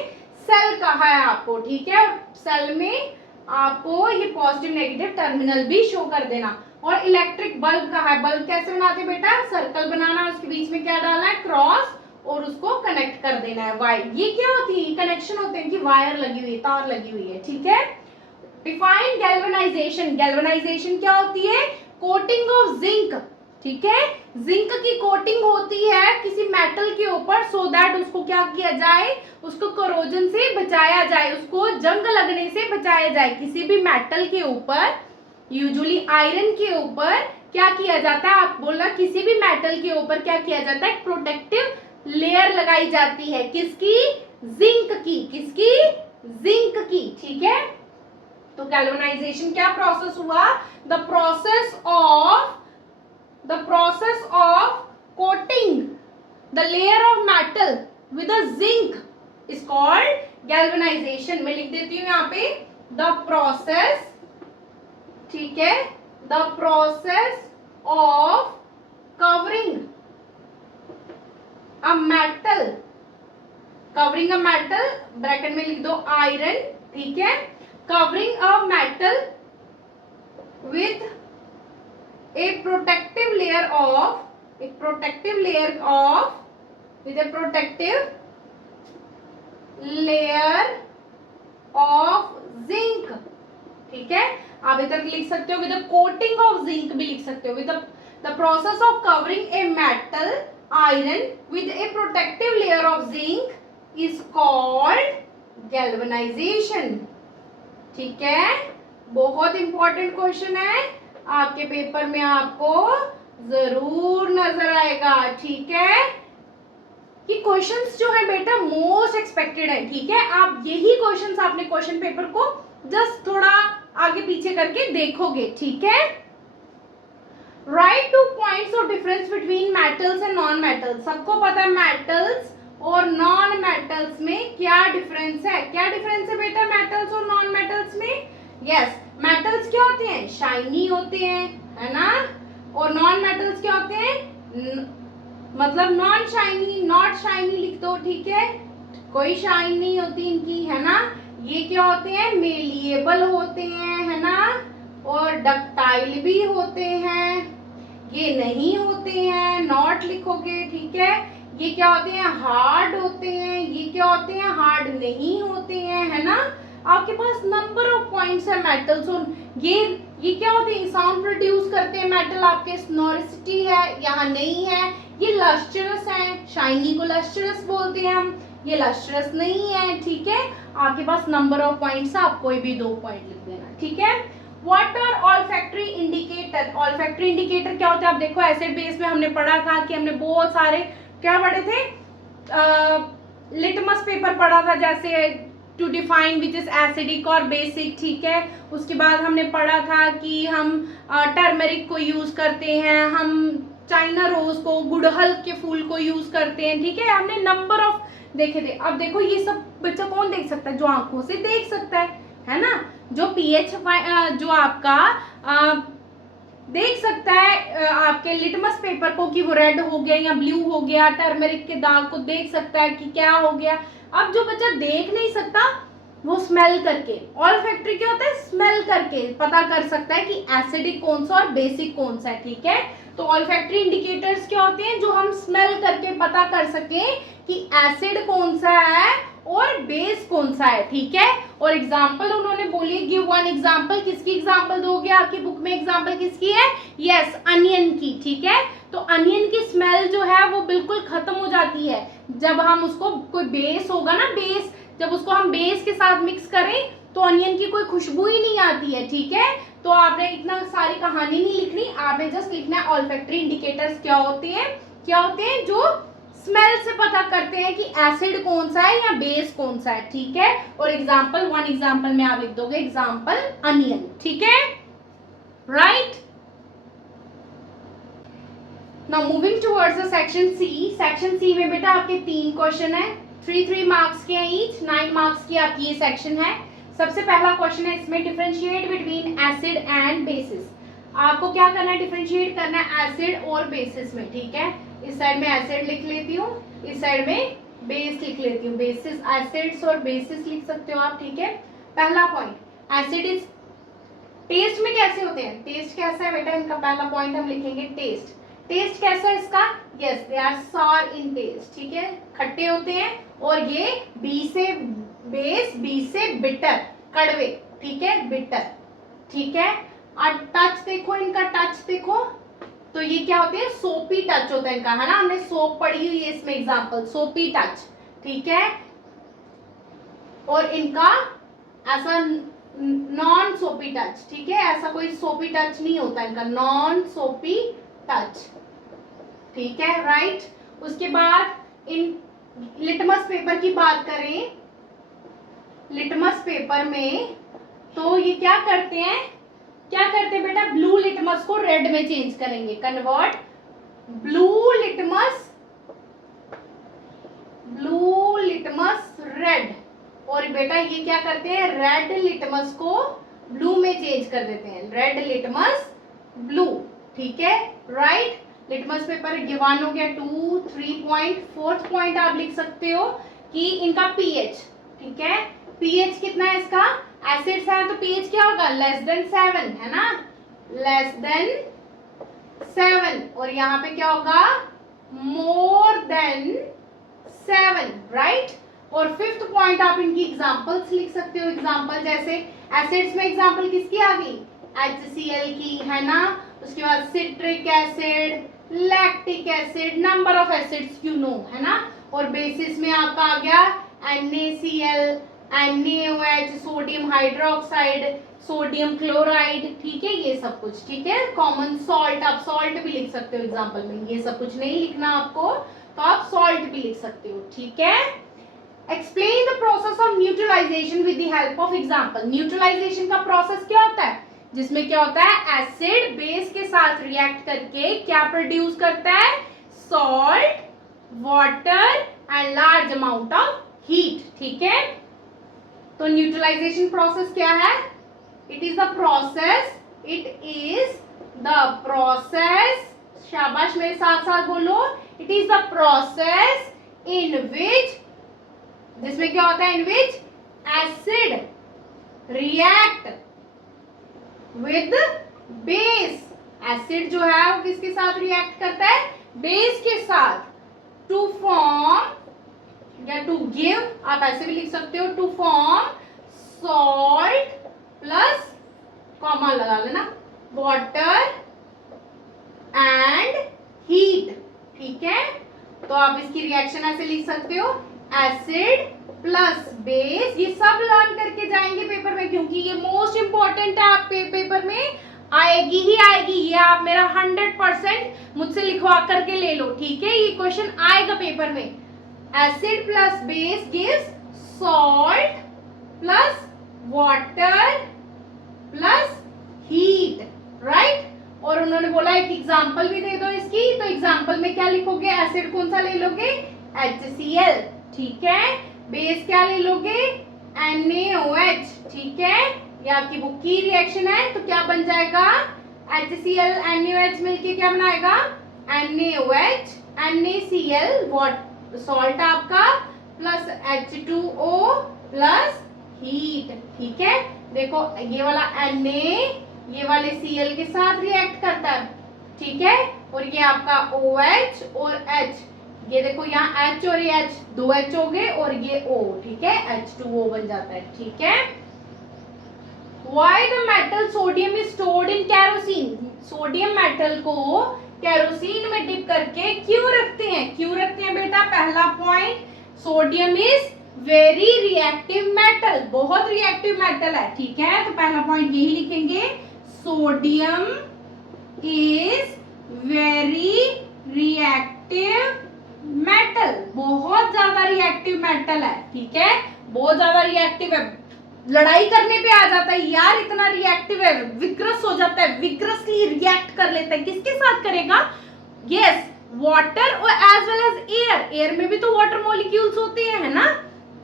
सेल कहा है आपको, ठीक है, और सेल में आपको ये पॉजिटिव नेगेटिव टर्मिनल भी शो कर देना। और इलेक्ट्रिक बल्ब का है, बल्ब कैसे बनाते हैं बेटा, सर्कल बनाना, उसके बीच में क्या डालना है, क्रॉस, और उसको कनेक्ट कर देना है, वायर, ये क्या होती है, कनेक्शन होते हैं कि वायर लगी हुई है, तार लगी हुई है, ठीक है। डिफाइन गैल्वेनाइजेशन, गैल्वेनाइजेशन क्या होती है, कोटिंग ऑफ जिंक, ठीक है, जिंक की कोटिंग होती है किसी मेटल के ऊपर, सो दैट उसको क्या किया जाए, उसको कोरोजन से बचाया जाए, उसको जंग लगने से बचाया जाए, किसी भी मेटल के ऊपर, यूजुअली आयरन के ऊपर क्या किया जाता है, आप बोला किसी भी मेटल के ऊपर क्या किया जाता है, प्रोटेक्टिव लेयर लगाई जाती है, किसकी, जिंक की, किसकी, जिंक की, ठीक है। तो गैल्वेनाइजेशन क्या प्रोसेस हुआ, the process of coating the layer of metal with a zinc is called galvanization। मैं लिख देती हूँ यहाँ पे the process, ठीक है, the process of covering a metal, bracket में लिख दो आयरन, ठीक है, covering a metal with a protective layer of एक protective layer of, with A protective layer of zinc, ठीक है। आप इधर लिख सकते हो with the coating of zinc भी लिख सकते हो, with the process of covering a metal iron with A protective layer of zinc is called galvanisation, ठीक है। बहुत इंपॉर्टेंट क्वेश्चन है, आपके पेपर में आपको जरूर नजर आएगा, ठीक है। कि क्वेश्चंस जो है बेटा मोस्ट एक्सपेक्टेड है, ठीक है। आप यही क्वेश्चंस आपने क्वेश्चन पेपर को जस्ट थोड़ा आगे पीछे करके देखोगे, ठीक है। Right two points of difference between metals and non metals. सबको पता है मेटल्स और नॉन मेटल्स में क्या डिफरेंस है। क्या डिफरेंस है बेटा मेटल्स और नॉन मेटल्स में? यस, मेटल्स क्या होते हैं? शाइनी होते हैं, है ना। और नॉन मेटल्स क्या होते हैं? मतलब नॉन शाइनी, नॉट शाइनी लिख दो, ठीक है। कोई शाइन नहीं होती इनकी, है ना। ये क्या होते हैं? मेलिएबल होते हैं, है ना। और डक्टाइल भी होते हैं। ये नहीं होते हैं, नॉट लिखोगे, ठीक है। ये क्या होते हैं? हार्ड होते हैं। ये क्या होते हैं? हार्ड नहीं होते हैं, है ना। आपके पास नंबर ऑफ पॉइंट्स है मेटल्स और ये क्या होते हैं? साउंड प्रोड्यूस करते हैं मेटल, आपके स्नोरिसिटी है, यहाँ नहीं है। ये लस्ट्रस है, शाइनी को लस्ट्रस बोलते हैं हम, ये लस्ट्रस नहीं है, ठीक है। आपके पास नंबर ऑफ पॉइंट्स है, आप कोई भी 2 पॉइंट लिख देना, ठीक है। What are olfactory indicator? Olfactory indicator क्या होता है? आप देखो एसिड बेस में हमने पढ़ा था कि हमने बहुत सारे क्या पढ़े थे, लिटमस पेपर पढ़ा था, जैसे to define which is acidic और बेसिक, ठीक है। उसके बाद हमने पढ़ा था कि हम टर्मरिक को यूज करते हैं, हम चाइना रोज को, गुड़हल के फूल को यूज करते हैं, ठीक है। हमने नंबर ऑफ देखे थे। अब देखो ये सब बच्चा कौन देख सकता है? जो आंखों से देख सकता है ना। जो पीएच जो आपका देख सकता है आपके लिटमस पेपर को कि वो रेड हो गया या ब्लू हो गया, टर्मरिक के दाग को देख सकता है कि क्या हो गया। अब जो बच्चा देख नहीं सकता वो स्मेल करके, ऑल्फैक्टरी क्या होता है? स्मेल करके पता कर सकता है कि एसिडिक कौन सा और बेसिक कौन सा है, ठीक है। तो ऑल्फैक्टरी इंडिकेटर्स क्या होते हैं? जो हम स्मेल करके पता कर सकें कि एसिड कौन सा है और बेस कौन सा है, ठीक है। और एग्जाम्पल उन्होंने बोली, गिव वन एग्जाम्पल। किसकी एग्जाम्पल दोगे? आपकी बुक में एग्जाम्पल किसकी है? यस, अनियन की, ठीक है। तो अनियन की स्मेल जो है वो बिल्कुल खत्म हो जाती है जब हम उसको, कोई बेस होगा ना, बेस, जब उसको हम बेस के साथ मिक्स करें तो अनियन की कोई खुशबू ही नहीं आती है, ठीक है। तो आपने इतना सारी कहानी नहीं लिखनी, आपने जस्ट लिखना है ऑल्फैक्टरी इंडिकेटर्स क्या होते हैं, क्या होते हैं? जो स्मेल से पता करते हैं कि एसिड कौन सा है या बेस कौन सा है, ठीक है। और एग्जाम्पल, वन एग्जाम्पल में आप लिख दोगे एग्जाम्पल अनियन, ठीक है, right. Now moving towards the section C. Section C में बेटा आपके 3 क्वेश्चन है, 3 मार्क्स के हैं ईच, 9 मार्क्स की आपकी ये सेक्शन है। सबसे पहला क्वेश्चन है इसमें, differentiate between acid and bases. आपको क्या करना है? डिफरेंशिएट करना है एसिड और बेसिस में, ठीक है। इस साइड में एसिड लिख लेती हूँ, इस साइड में बेस लिख लेती हूँ। बेसिस, एसिड्स और बेसिस लिख सकते हो आप, ठीक है। पहला पॉइंट, एसिड इज, टेस्ट में कैसे होते हैं? टेस्ट कैसा है बेटा? इनका पहला पॉइंट हम लिखेंगे टेस्ट। टेस्ट कैसा है इसका? Yes, they are sour in test, ठीक है, खट्टे होते हैं। और ये बी से बेस, बी से बिटर, कड़वे, ठीक है, बिटर, ठीक है। और टच देखो, इनका टच देखो, तो ये क्या होते हैं? सोपी टच होता है इनका, है ना। हमने सोप पढ़ी हुई है इसमें, एग्जांपल सोपी टच, ठीक है। और इनका ऐसा नॉन सोपी टच, ठीक है, ऐसा कोई सोपी टच नहीं होता इनका, नॉन सोपी टच, ठीक है, राइट। उसके बाद इन लिटमस पेपर की बात करें, लिटमस पेपर में तो ये क्या करते हैं? क्या करते हैं बेटा? ब्लू लिटमस को रेड में चेंज करेंगे, कन्वर्ट ब्लू लिटमस रेड। और बेटा ये क्या करते हैं? रेड लिटमस को ब्लू में चेंज कर देते हैं, रेड लिटमस ब्लू, ठीक है, राइट। लिटमस पेपर गिवन हो गया 2, 3 पॉइंट। 4th पॉइंट आप लिख सकते हो कि इनका पीएच, ठीक है। पीएच कितना है इसका? एसिड्स है तो पीएच क्या होगा? लेस देन 7, है ना, लेस देन 7, और यहाँ पे क्या होगा, मोर देन 7, राइट। और फिफ्थ पॉइंट आप इनकी एग्जांपल्स लिख सकते हो। एग्जांपल जैसे एसिड्स में एग्जांपल किसकी आ गई, HCl की, है ना। उसके बाद citric acid, lactic acid, number of acids you know, है ना। और बेसिस में आपका आ गया NaCl, NaOH, sodium hydroxide, sodium chloride, ठीक है, ये सब कुछ, ठीक है। कॉमन सॉल्ट, आप सॉल्ट भी लिख सकते हो एग्जांपल में, ये सब कुछ नहीं लिखना आपको, तो आप सॉल्ट भी लिख सकते हो, ठीक है। Explain the process of neutralization with the help of example. Neutralization का प्रोसेस क्या होता है, जिसमें क्या होता है, एसिड बेस के साथ रिएक्ट करके क्या प्रोड्यूस करता है, salt, water and large amount of heat, ठीक है। तो न्यूट्रलाइजेशन प्रोसेस क्या है, it is the process, it is the process, शाबाश, मेरे साथ साथ बोलो, it is the process in which, जिसमें क्या होता है, in which acid react with base. Acid जो है वो किसके साथ रिएक्ट करता है, बेस के साथ, टू फॉर्म या टू गिव, आप ऐसे भी लिख सकते हो, to form salt plus, comma लगा लेना, वाटर एंड हीट, ठीक है। तो आप इसकी रिएक्शन ऐसे लिख सकते हो, एसिड प्लस बेस, ये सब लर्न करके जाएंगे पेपर में, क्योंकि ये मोस्ट इंपॉर्टेंट है, आप पेपर में आएगी ही आएगी, ये आप मेरा 100% मुझसे लिखवा करके ले लो, ठीक है। ये क्वेश्चन आएगा पेपर में, acid plus base gives salt plus water plus heat, right. और उन्होंने बोला एक एग्जांपल भी दे दो इसकी, तो एग्जांपल में क्या लिखोगे, एसिड कौन सा ले लोगे, HCl, ठीक है। बेस क्या ले लोगे, NaOH, ठीक है। ये आपकी बुक की रिएक्शन है, तो क्या बन जाएगा, HCl NaOH मिलके क्या बनाएगा, NaOH NaCl, सॉल्ट आपका, प्लस H2O प्लस हीट, ठीक है। देखो ये वाला Na ये वाले Cl के साथ रिएक्ट करता है, ठीक है। और ये आपका OH और H, ये देखो यहाँ H और ये H, दो H हो गए और ये O, ठीक है, H2O बन जाता है, ठीक है। Why the metal sodium is stored in kerosene? Sodium metal को केरोसिन में डिप करके क्यों रखते हैं, क्यों रखते हैं बेटा, पहला point, sodium is very reactive metal, बहुत रिएक्टिव मेटल है, ठीक है। तो पहला पॉइंट यही लिखेंगे, sodium is very reactive metal, बहुत ज्यादा रिएक्टिव मेटल है, ठीक है, बहुत ज्यादा रिएक्टिव है, लड़ाई करने पे आ जाता है यार, इतना रिएक्टिव है, विग्रस हो जाता है, विग्रसली रिएक्ट कर लेता है, किसके साथ करेगा, यस, वाटर और as well as air, air में भी तो वाटर मॉलिक्यूल्स होते हैं, है ना।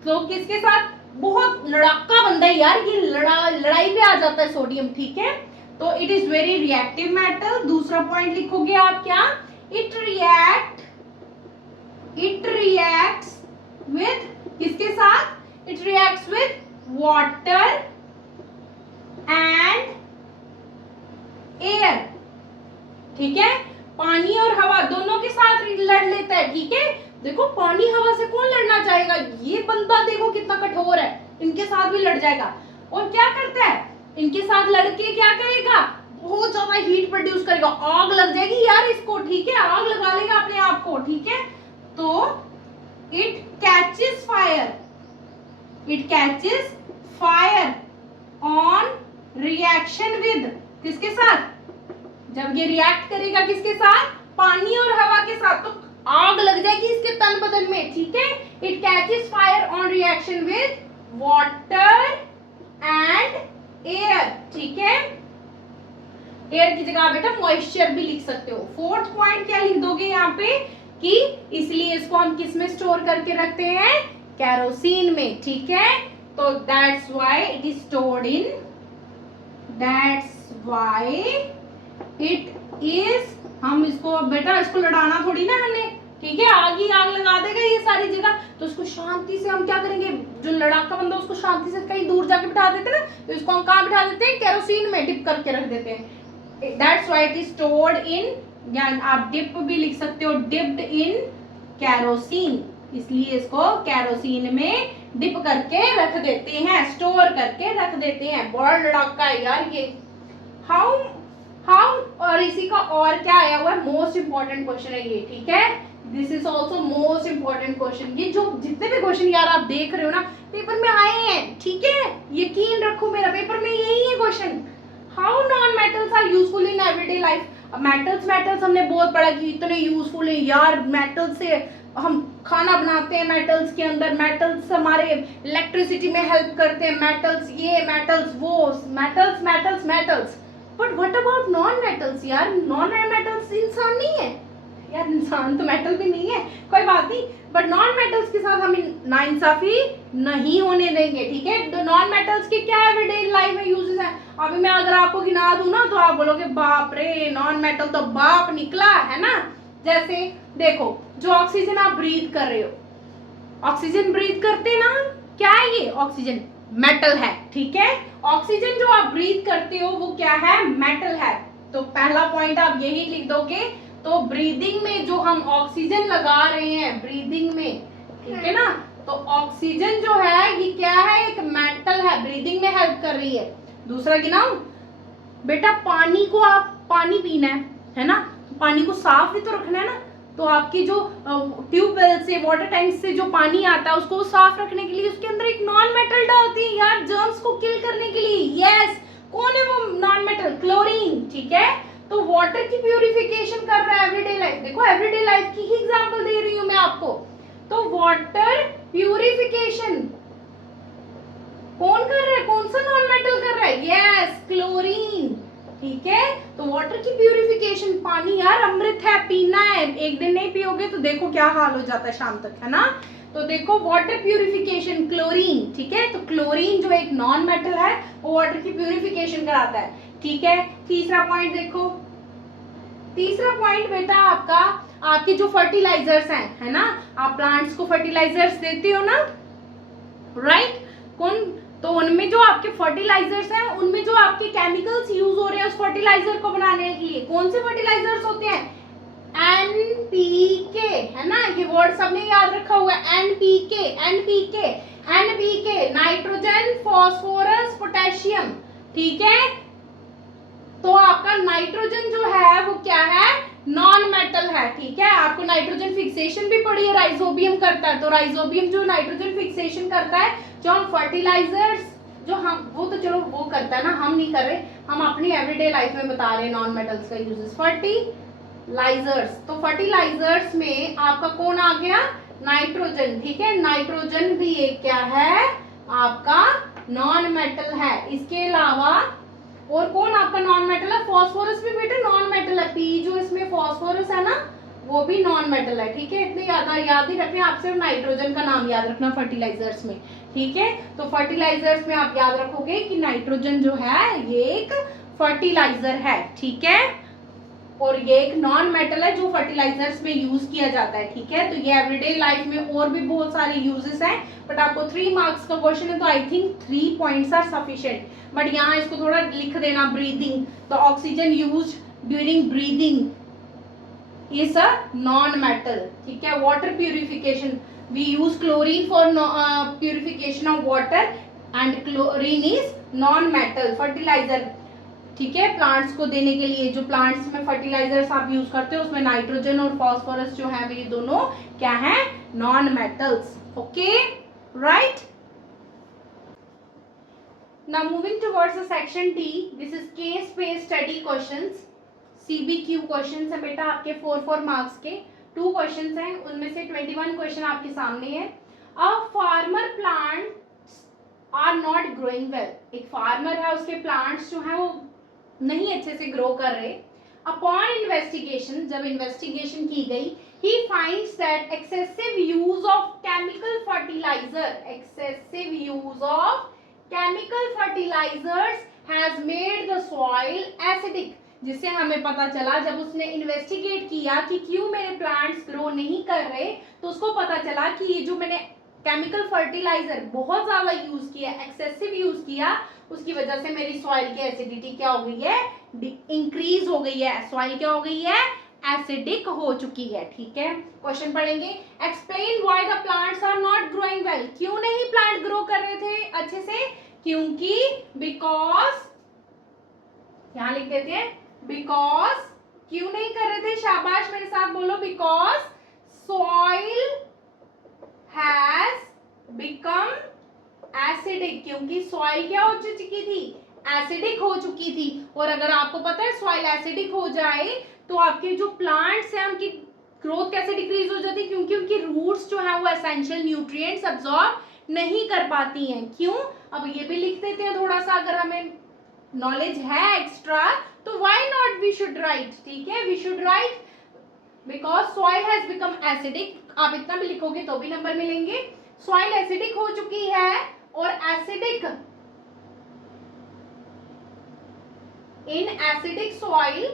तो किसके साथ, बहुत लड़ाका बंदा है यार, ये लड़ाई पे आ जाता है सोडियम, ठीक है। तो it is very reactive metal. दूसरा पॉइंट लिखोगे आप क्या, इट रिएक्ट्स विद, किसके साथ, it reacts with water and air, ठीक है। पानी और हवा दोनों के साथ लड़ लेता है, ठीक है। देखो पानी हवा से कौन लड़ना चाहेगा, ये बंदा देखो कितना कठोर है, इनके साथ भी लड़ जाएगा। और क्या करता है, इनके साथ लड़के क्या करेगा, बहुत ज्यादा हीट प्रोड्यूस करेगा, आग लग जाएगी यार इसको, ठीक है, आग लगा लेगा अपने आप को, ठीक है। तो it catches fire on reaction with, किसके साथ, जब ये रिएक्ट करेगा किसके साथ, पानी और हवा के साथ, तो आग लग जाएगी इसके तन बदन में, ठीक है। It catches fire on reaction with water and air, ठीक है। एयर की जगह बेटा मॉइस्चर भी लिख सकते हो। फोर्थ पॉइंट क्या लिख दोगे यहाँ पे, कि इसलिए इसको हम किस में स्टोर करके रखते हैं, केरोसिन में, ठीक है। तो that's why it is stored in, that's why it is, हम इसको बेटा इसको लड़ाना थोड़ी ना हमने, ठीक है, आग ही आग लगा देगा ये सारी जगह, तो इसको शांति से हम क्या करेंगे, जो लड़ाका बंदा उसको शांति से कहीं दूर जाके बिठा देते ना, तो इसको हम कहाँ बिठा देते हैं, केरोसिन में डिप करके रख देते हैं, that's why it is stored in, या आप डिप भी लिख सकते हो, डिप्ड इन कैरोसिन, इसलिए इसको कैरोसिन में डिप करके रख देते हैं, स्टोर करके रख देते हैं। बड़ा लड़ाका है यार ये। हाउ हाउ और इसी का और क्या आया हुआ है, मोस्ट इंपॉर्टेंट क्वेश्चन है ये, ठीक है। This is also most important question. ये जो जितने भी क्वेश्चन यार आप देख रहे हो ना पेपर में आए हैं, ठीक है, यकीन रखो मेरा पेपर में यही है question. How non metals are useful in everyday life. Metals हमने बहुत पढ़ा कि इतने यूजफुल है यार, मेटल्स से हम खाना बनाते हैं, मेटल्स के अंदर, मेटल्स हमारे इलेक्ट्रिसिटी में हेल्प करते हैं, मेटल्स ये मेटल्स वो, metals metals metals. But what about non metals यार, नॉन मेटल्स इंसान नहीं है यार, इंसान तो मेटल भी नहीं है, कोई बात नहीं, बट नॉन मेटल्स के साथ हम नाइंसाफी नहीं होने देंगे, ठीक है। तो नॉन मेटल्स के क्या एवरीडे लाइफ में यूजेस है, अभी मैं अगर आपको गिना दूं ना तो आप बोलोगे बाप रे नॉन मेटल तो बाप निकला है ना। जैसे देखो, जो ऑक्सीजन आप ब्रीथ कर रहे हो, ऑक्सीजन ब्रीथ करते ना, क्या है ये, ऑक्सीजन मेटल है, ठीक है। ऑक्सीजन जो आप ब्रीथ करते हो वो क्या है, मेटल है। तो पहला पॉइंट आप यही लिख दोगे। तो ब्रीदिंग में जो हम ऑक्सीजन लगा रहे हैं, ब्रीदिंग में, ठीक है ना, तो ऑक्सीजन जो है ये क्या है, एक मेटल है, ब्रीदिंग में हेल्प कर रही है। दूसरा गिनाऊं बेटा, पानी को आप पानी पीना है ना, पानी को साफ भी तो रखना है ना, तो आपकी जो ट्यूबवेल से, वाटर टैंक से जो पानी आता है उसको साफ रखने के लिए उसके अंदर एक नॉन मेटल डालती है यार, जर्म्स को किल करने के लिए। यस, कौन है वो नॉन मेटल, क्लोरीन, ठीक है। तो वाटर की प्यूरिफिकेशन कर रहा है एवरीडे लाइफ। देखो एवरीडे लाइफ की ही एग्जांपल दे रही हूं मैं आपको। तो वाटर प्यूरिफिकेशन कौन कर रहा है, कौन सा नॉन मेटल कर रहा है, यस क्लोरीन, ठीक है। तो वाटर की प्यूरिफिकेशन, पानी यार अमृत है, पीना है, एक दिन नहीं पियोगे तो देखो क्या हाल हो जाता है शाम तक, है ना। तो देखो वाटर प्यूरिफिकेशन क्लोरीन, ठीक है। तो क्लोरीन जो एक नॉन मेटल है वो वाटर की प्यूरिफिकेशन कराता है, ठीक है। तीसरा पॉइंट देखो, तीसरा पॉइंट बेटा आपका, आपके जो फर्टिलाइजर्स हैं, है ना, आप प्लांट्स को फर्टिलाइजर्स देते हो ना, राइट, कौन, तो उनमें जो आपके फर्टिलाइजर्स हैं उनमें जो आपके केमिकल्स यूज हो रहे हैं उस फर्टिलाइजर को बनाने के लिए, कौन से फर्टिलाइजर्स होते हैं, एनपीके, है ना, ये वर्ड सबने याद रखा हुआ है, NPK NPK NPK, nitrogen phosphorus potassium, ठीक है। तो आपका नाइट्रोजन जो है वो क्या है, नॉन मेटल है, ठीक है। आपको नाइट्रोजन फिक्सेशन भी पड़ी है, राइजोबियम करता है, तो राइजोबियम जो नाइट्रोजन फिक्सेशन करता है, जो हम फर्टिलाइजर्स जो हम, वो तो चलो वो करता है ना, हम नहीं कर रहे, हम अपनी एवरीडे लाइफ में बता रहे हैं नॉन मेटल्स का यूजेस। फर्टिलाइजर्स, तो फर्टिलाइजर्स में आपका कौन आ गया, नाइट्रोजन, ठीक है। नाइट्रोजन भी एक क्या है, आपका नॉन मेटल है। इसके अलावा और कौन आपका नॉन मेटल है, फॉस्फोरस भी बेटा नॉन मेटल है, पी जो इसमें फॉस्फोरस है ना वो भी नॉन मेटल है, ठीक है। इतने याद ही रखने, आप सिर्फ नाइट्रोजन का नाम याद रखना फर्टिलाइजर्स में, ठीक है। तो फर्टिलाइजर्स में आप याद रखोगे कि नाइट्रोजन जो है ये एक फर्टिलाइजर है, ठीक है, और ये एक नॉन मेटल है जो फर्टिलाइजर्स में यूज किया जाता है, ठीक है। तो ये एवरीडे लाइफ में और भी बहुत सारे यूजेस हैं, बट आपको 3 मार्क्स का क्वेश्चन है तो I think 3 points are sufficient. But यहाँ इसको थोड़ा लिख देना, ब्रीदिंग, तो oxygen use during breathing is a non metal, ठीक है। Water purification, we use chlorine for purification of water and chlorine is non metal. Fertilizer, ठीक है, प्लांट्स को देने के लिए जो प्लांट्स में फर्टिलाइजर्स आप यूज करते हो उसमें नाइट्रोजन और फॉस्फोरस जो है ये दोनों क्या है, non metals, okay, right. Now moving towards the section D, this is case based study questions, CBQ questions है बेटा आपके 4 मार्क्स के, 2 क्वेश्चंस हैं, उनमें से 21 क्वेश्चन आपके सामने है। A farmer plants are not growing well, एक फार्मर है उसके प्लांट्स जो है वो नहीं अच्छे से ग्रो कर रहे। अपॉन इन्वेस्टिगेशन, जब इन्वेस्टिगेशन की गई, he finds that excessive use of chemical fertilizer, excessive use of chemical fertilizers has made the soil acidic, जिससे हमें पता चला जब उसने इन्वेस्टिगेट किया कि क्यों मेरे प्लांट्स ग्रो नहीं कर रहे, तो उसको पता चला कि ये जो मैंने केमिकल फर्टिलाइजर बहुत ज्यादा यूज किया, एक्सेसिव यूज किया, उसकी वजह से मेरी सॉइल की एसिडिटी क्या हो गई है, इंक्रीज हो गई है, सॉइल क्या हो गई है, एसिडिक हो चुकी है। ठीक है, क्वेश्चन पढ़ेंगे। Explain why the plants are not growing well, क्यों नहीं प्लांट ग्रो कर रहे थे अच्छे से, क्योंकि बिकॉज, यहां लिख देते हैं बिकॉज, क्यों नहीं कर रहे थे, शाबाश मेरे साथ बोलो, because soil has become acidic, क्योंकि सॉइल क्या हो चुकी थी, एसिडिक हो चुकी थी। और अगर आपको पता है सॉइल एसिडिक हो जाए तो आपके जो प्लांट्स हैं उनकी ग्रोथ कैसे डिक्रीज हो जाती है, क्योंकि उनकी रूट्स जो है वो एसेंशियल न्यूट्रिएंट्स अब्सॉर्ब नहीं कर पाती हैं। क्यों, अब ये भी लिख देते हैं थोड़ा सा, अगर हमें नॉलेज है एक्स्ट्रा तो why not we should write. ठीक है, we should write because soil has become acidic, आप इतना भी लिखोगे तो भी नंबर मिलेंगे। सॉइल एसिडिक हो चुकी है और एसिडिक, इन एसिडिक सॉइल,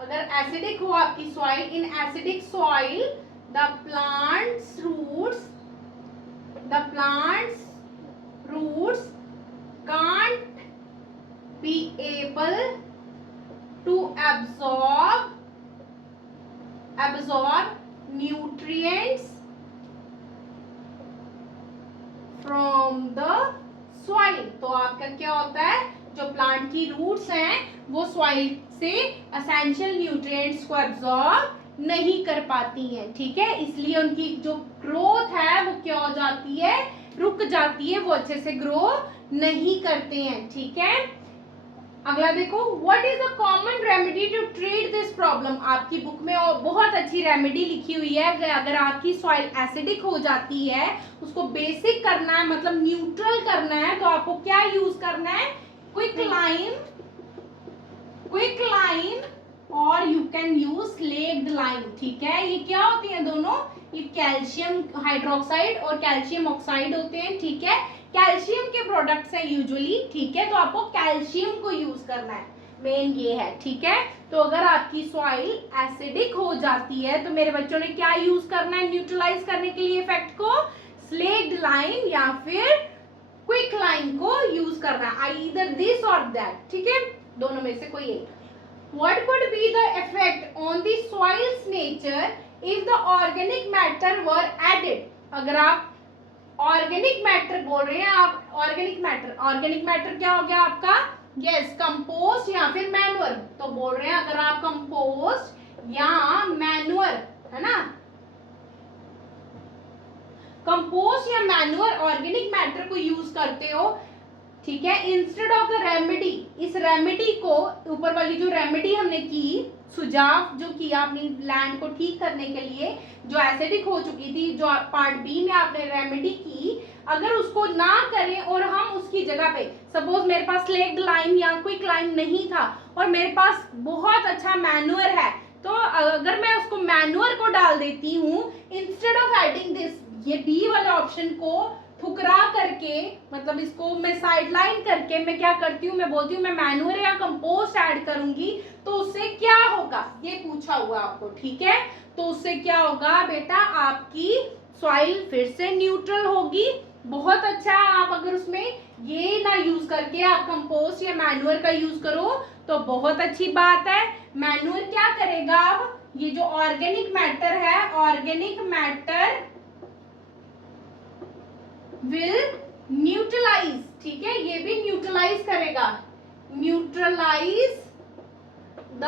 अगर एसिडिक हो आपकी soil, in acidic soil the plants roots can't be able to absorb nutrients from the soil। तो आपका क्या होता है, जो प्लांट की रूट्स हैं वो सॉइल से एसेंशियल न्यूट्रिएंट्स को एब्जॉर्ब नहीं कर पाती हैं। ठीक है, इसलिए उनकी जो ग्रोथ है वो क्या हो जाती है, रुक जाती है, वो अच्छे से ग्रो नहीं करते हैं। ठीक है, अगला देखो, what is the common remedy to treat this problem. आपकी बुक में और बहुत अच्छी रेमेडी लिखी हुई है, अगर आपकी सॉइल एसिडिक हो जाती है उसको बेसिक करना है, मतलब न्यूट्रल करना है, तो आपको क्या यूज करना है, क्विक लाइम और you can use slaked lime. ठीक है, ये क्या होती है दोनों, ये कैल्शियम हाइड्रोक्साइड और कैल्शियम ऑक्साइड होते हैं। ठीक है, कैल्शियम के प्रोडक्ट्स हैं यूजुअली। ठीक है, तो आपको कैल्शियम को यूज करना है, मेन ये है। ठीक है, तो अगर आपकी सॉइल एसिडिक हो जाती है तो मेरे बच्चों ने क्या यूज करना है न्यूट्रलाइज करने के लिए इफेक्ट को, स्लेक्ड लाइम या फिर क्विक लाइम को यूज करना है, आइदर दिस और दैट। ठीक है, दोनों में से कोई एक। What could be the effect on the soil's nature if the organic matter were added? अगर आप ऑर्गेनिक मैटर बोल रहे हैं, आप ऑर्गेनिक मैटर क्या हो गया आपका, यस कंपोस्ट या फिर मैन्युअर। तो बोल रहे हैं अगर आप कंपोस्ट या मैन्युअर, है ना, कंपोस्ट या मैन्युअर ऑर्गेनिक मैटर को यूज करते हो, ठीक है, इंस्टेड ऑफ द रेमेडी, इस रेमेडी को, ऊपर वाली जो रेमेडी हमने की, सुझाव जो किया अपनी लैंड को ठीक करने के लिए, जो एसिडिक हो चुकी थी, जो पार्ट बी में आपने रेमेडी की, अगर उसको ना करें और हम उसकी जगह पे, सपोज मेरे पास स्लेक्ड लाइम या क्विक लाइम नहीं था और मेरे पास बहुत अच्छा मैन्युअर है, तो अगर मैं उसको मैन्युअर को डाल देती हूँ इंस्टेड ऑफ एडिंग दिस, ये बी वाले ऑप्शन को ठुकरा करके, मतलब इसको मैं साइडलाइन करके मैं क्या करती हूँ, मैं बोलती हूँ मैं मैन्युअर या कंपोस्ट ऐड करूंगी, तो उससे क्या होगा, ये पूछा हुआ आपको। ठीक है, तो उससे क्या होगा बेटा, आपकी सॉइल फिर से न्यूट्रल होगी। बहुत अच्छा, आप अगर उसमें ये ना यूज करके आप कंपोस्ट या मैन्युअर का यूज करो तो बहुत अच्छी बात है। मैन्युअर क्या करेगा, अब ये जो ऑर्गेनिक मैटर है, ऑर्गेनिक मैटर विल न्यूट्रलाइज, ठीक है, ये भी न्यूट्रलाइज करेगा, न्यूट्रलाइज द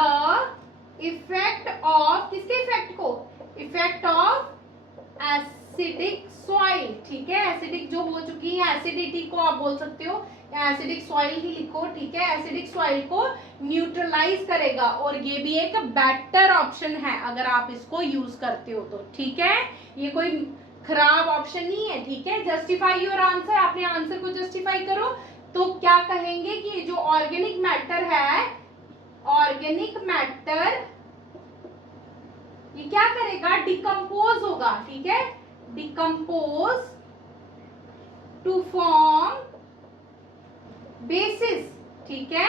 इफेक्ट ऑफ, किसके इफेक्ट को, इफेक्ट ऑफ एसिडिक सॉइल। ठीक है, एसिडिक जो हो चुकी है, एसिडिटी को आप बोल सकते हो, या एसिडिक सॉइल ही लिखो। ठीक है, एसिडिक सॉइल को न्यूट्रलाइज करेगा, और ये भी एक बेटर ऑप्शन है अगर आप इसको यूज करते हो तो। ठीक है, ये कोई खराब ऑप्शन नहीं है। ठीक है, जस्टिफाई योर आंसर, अपने आंसर को जस्टिफाई करो। तो क्या कहेंगे कि जो ऑर्गेनिक मैटर है, ऑर्गेनिक मैटर ये क्या करेगा, डिकम्पोज होगा। ठीक है, डिकम्पोज टू फॉर्म बेसिस। ठीक है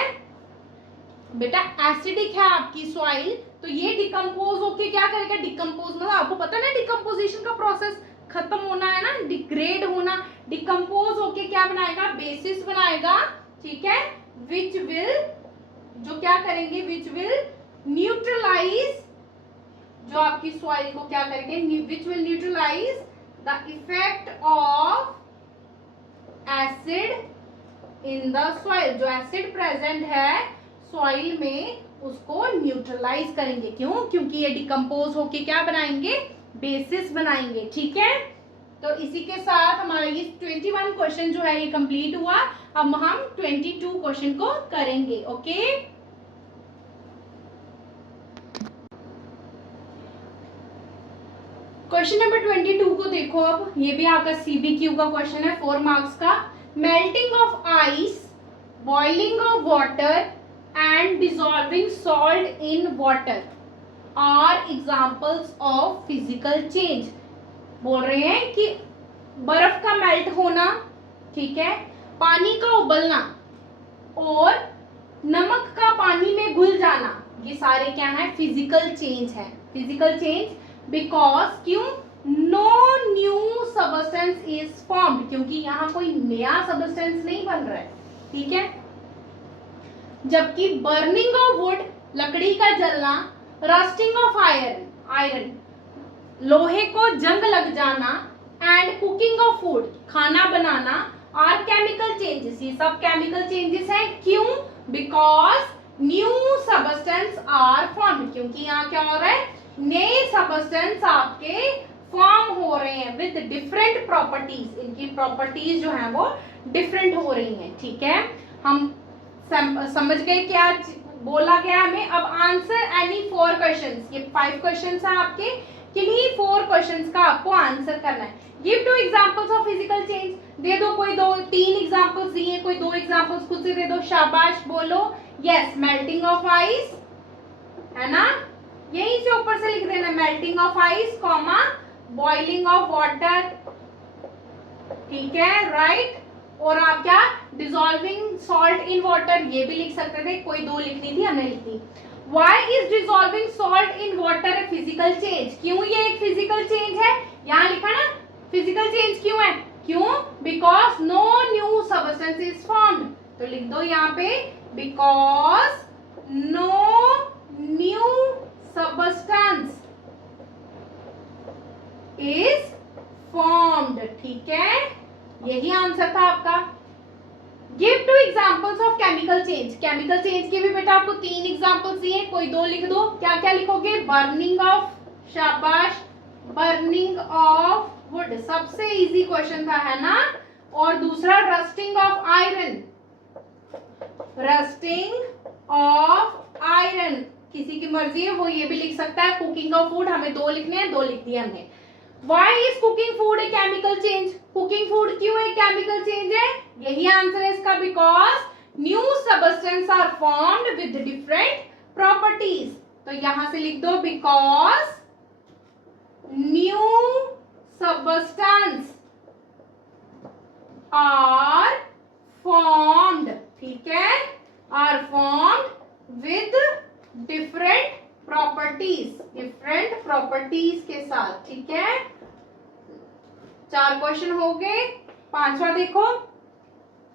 बेटा, एसिडिक है आपकी सॉइल, तो ये डिकम्पोज होके क्या करेगा, डिकम्पोज मतलब आपको पता है ना, डिकम्पोजिशन का प्रोसेस खत्म होना है ना, डिग्रेड होना, डिकम्पोज होके क्या बनाएगा, बेसिस बनाएगा। ठीक है, विच विल, जो क्या करेंगे, विच विल न्यूट्रलाइज, जो आपकी सॉइल को क्या करेंगे, which will neutralize the effect of acid in the soil. जो एसिड प्रेजेंट है सॉइल में उसको न्यूट्रलाइज करेंगे। क्यों? क्योंकि ये डिकम्पोज होके क्या बनाएंगे, बेसिस बनाएंगे। ठीक है, तो इसी के साथ हमारा ये 21 क्वेश्चन जो है ये कंप्लीट हुआ। अब हम 22 क्वेश्चन को करेंगे। ओके, क्वेश्चन नंबर 22 को देखो। अब ये भी आपका सीबीक्यू का क्वेश्चन है, 4 मार्क्स का। Melting of ice, boiling of water and dissolving salt in water are examples of physical change. बोल रहे हैं कि बर्फ का मेल्ट होना, ठीक है, पानी का उबलना और नमक का पानी में घुल जाना, ये सारे क्या है, फिजिकल चेंज है। फिजिकल चेंज बिकॉज, क्यों, no new substance is formed, क्योंकि यहाँ कोई नया सबस्टेंस नहीं बन रहा है। ठीक है, जबकि बर्निंग ऑफ वुड, लकड़ी का जलना, रस्टिंग ऑफ आयरन, लोहे को जंग लग जाना, एंड कुकिंग ऑफ फूड, खाना बनाना, आर केमिकल चेंजेस, ये सब केमिकल चेंजेस हैं। क्यों? Because new substance are formed, क्योंकि यहाँ क्या हो रहा है, नए सबस्टेंस आपके फॉर्म हो रहे हैं विद डिफरेंट प्रॉपर्टीज। इनकी प्रॉपर्टीज जो है वो डिफरेंट हो रही हैं। ठीक है, हम समझ गए क्या बोला गया हमें। अब आंसर एनी 4 क्वेश्चंस, ये 5 क्वेश्चंस हैं आपके, किन्हीं 4 क्वेश्चंस का आपको आंसर करना है। Give 2 examples of physical change, दे दो कोई 3 एग्जांपल्स दिए, कोई 2 एग्जांपल्स खुद से दे दो, शाबाश बोलो। यस, मेल्टिंग ऑफ आइस है ना, यहीं से ऊपर से लिख देना, melting of ice comma boiling of water. ठीक है, राइट। और आप क्या, डिसॉल्विंग सॉल्ट इन वाटर, ये भी लिख सकते थे, कोई 2 लिखनी थी, हमने लिख दी। Why is dissolving salt in water a physical change? क्यों ये एक फिजिकल चेंज है? यहाँ लिखा ना, फिजिकल चेंज क्यों है? क्यों? Because no new substance is formed. तो लिख दो यहाँ पे, because no new substance is formed. ठीक है, यही आंसर था आपका। Give 2 examples of chemical change, chemical change के भी बेटा आपको 3 एग्जाम्पल्स दिए, कोई 2 लिख दो। क्या क्या लिखोगे, बर्निंग ऑफ, शाबाश, बर्निंग ऑफ वुड, सबसे इजी क्वेश्चन था, है ना। और दूसरा rusting of iron, rusting of iron, किसी की मर्जी है वो ये भी लिख सकता है। कुकिंग ऑफ फूड, हमें 2 लिखने हैं, 2 लिख दिए हमने। Why is cooking food a chemical change? Cooking food क्यों एक chemical change है? यही आंसर है इसका, because new substances are formed with different properties. तो यहां से लिख दो, because new substances are formed, ठीक है, are formed with different properties, different properties के साथ। ठीक है, 4 क्वेश्चन हो गए। 5वां देखो,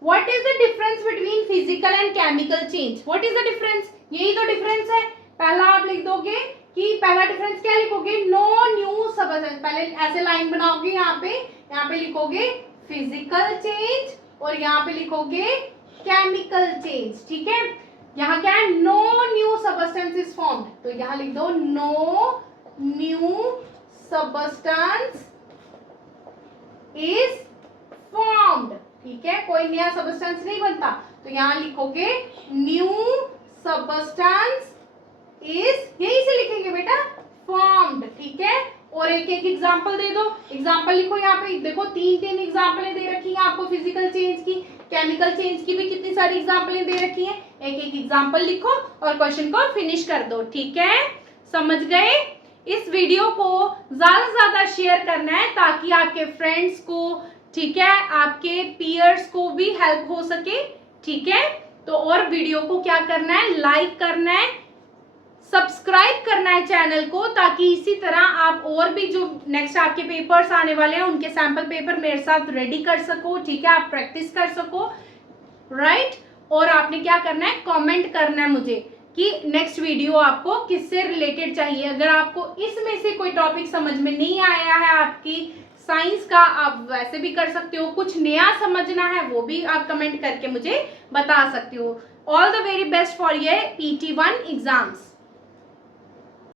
what is the difference between physical and chemical change? What is the difference? यही तो डिफरेंस है। पहला आप लिख दोगे कि पहला डिफरेंस क्या लिखोगे, नो न्यू सबस्टेंस, पहले ऐसे लाइन बनाओगे, यहाँ पे लिखोगे फिजिकल चेंज और यहाँ पे लिखोगे केमिकल चेंज। ठीक है, यहाँ क्या है, no new substance is formed, तो यहाँ लिख दो no new substance is formed. ठीक है, कोई नया सबस्टेंस नहीं बनता, तो यहाँ लिखोगे न्यू सबस्टेंस इज, यही से लिखेंगे बेटा, फॉर्म्ड। ठीक है, और एक एक एग्जाम्पल दे दो, एग्जाम्पल लिखो। यहाँ पे देखो 3 एग्जाम्पलें दे रखी हैं आपको फिजिकल चेंज की, केमिकल चेंज की भी कितनी सारी एग्जाम्पलें दे रखी हैं। एक एक एग्जाम्पल लिखो और क्वेश्चन को फिनिश कर दो। ठीक है, समझ गए। इस वीडियो को ज्यादा से ज्यादा शेयर करना है ताकि आपके फ्रेंड्स को, ठीक है, आपके पीयर्स को भी हेल्प हो सके। ठीक है, तो और वीडियो को क्या करना है, लाइक करना है, सब्सक्राइब करना है चैनल को, ताकि इसी तरह आप और भी जो नेक्स्ट आपके पेपर्स आने वाले हैं उनके सैंपल पेपर मेरे साथ रेडी कर सको। ठीक है, आप प्रैक्टिस कर सको, राइट। और आपने क्या करना है, कमेंट करना है मुझे कि नेक्स्ट वीडियो आपको किससे रिलेटेड चाहिए। अगर आपको इसमें से कोई टॉपिक समझ में नहीं आया है आपकी साइंस का, आप वैसे भी कर सकते हो, कुछ नया समझना है वो भी आप कमेंट करके मुझे बता सकते हो। All the very best for your PT1 exams.